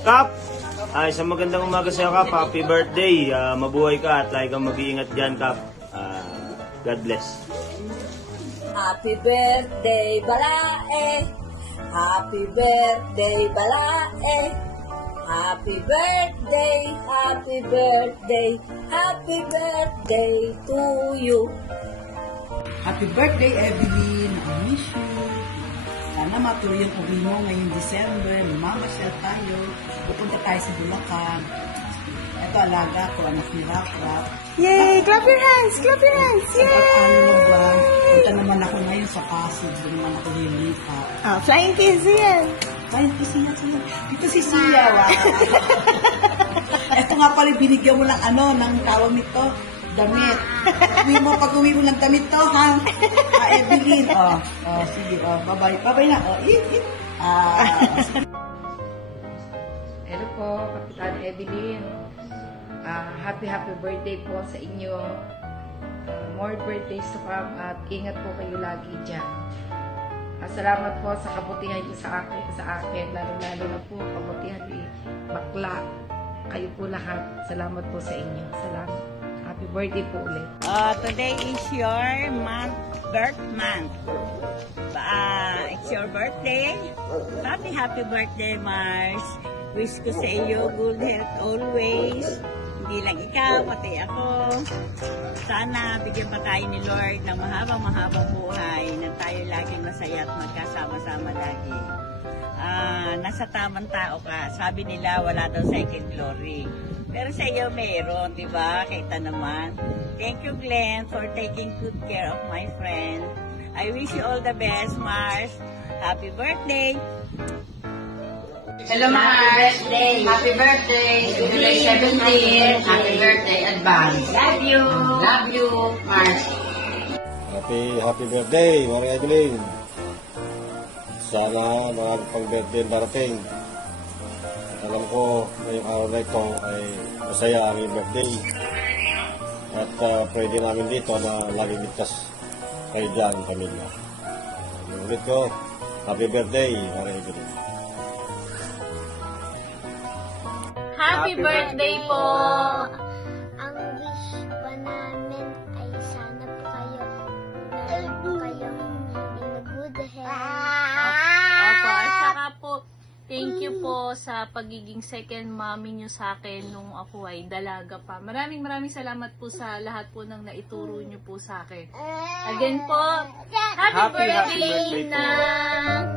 Kap! Isang magandang umaga sa'yo, Kap. Happy birthday. Mabuhay ka at lagi kang mag-iingat dyan, Kap. God bless. Happy birthday, Balae! Happy birthday, Balae! Happy birthday, happy birthday, happy birthday to you! Happy birthday, Evelyn! I miss you. Sana matuloy ang uwi mo ngayong December. Mamasyal tayo. Pupunta tayo sa Bulacan. Ito, alaga ko, anak ni Rap-Rap. Yay! Clap your hands! Clap your hands! Yay! Punta naman ako ngayon sa Pasig. Doon naman ako lilipat. Flying kiss yan. Flying kiss yan. Dito si Sia. Ito nga pala, binigyan mo ng ng tawag nito. Damit. Pag uwi mo ng damit to, ha? Evelyn. Sige. Bye-bye. Bye-bye na. Eat. Hello po, Kapitan Evelyn. Happy birthday po sa inyo. More birthdays to come at ingat po kayo lagi dyan. Salamat po sa kabutihan niyo sa akin. Lalo na po kabutihan ni Bakla. Kayo po lahat. Salamat po sa inyo. Salamat. Happy birthday po ulit. Today is your birth month. It's your birthday. Happy birthday, Mars. Wish ko sa iyo good health always. Hindi lang ikaw, pati ako. Sana bigyan pa tayo ni Lord ng mahabang buhay na tayo laging masaya at magkasama-sama lagi. Nasa tamang tao ka. Sabi nila wala daw second glory. Pero sa iyo meron, di ba? Kita naman. Thank you, Glenn, for taking good care of my friend. I wish you all the best, Mars. Happy birthday! Hello, Mars! Happy birthday! July 17! Happy birthday, advance! Love you! Love you, Mars! Happy birthday, Maria Evelyn! Sana mga pang-birthday darating. Alam ko, ngayong araw na ito ay masaya ang iyong birthday. At pwede namin dito na laging ligtas kayo dyan, pamilya. Ulit ko, happy birthday, Maria Evelyn. Happy birthday po! Ang wish pa namin ay sana po kayo meron po kayong in a good health. Opo, at saka po, thank you po sa pagiging second mommy nyo sa akin nung ako ay dalaga pa. Maraming salamat po sa lahat po ng naituro nyo po sa akin. Again po, happy birthday, Nang!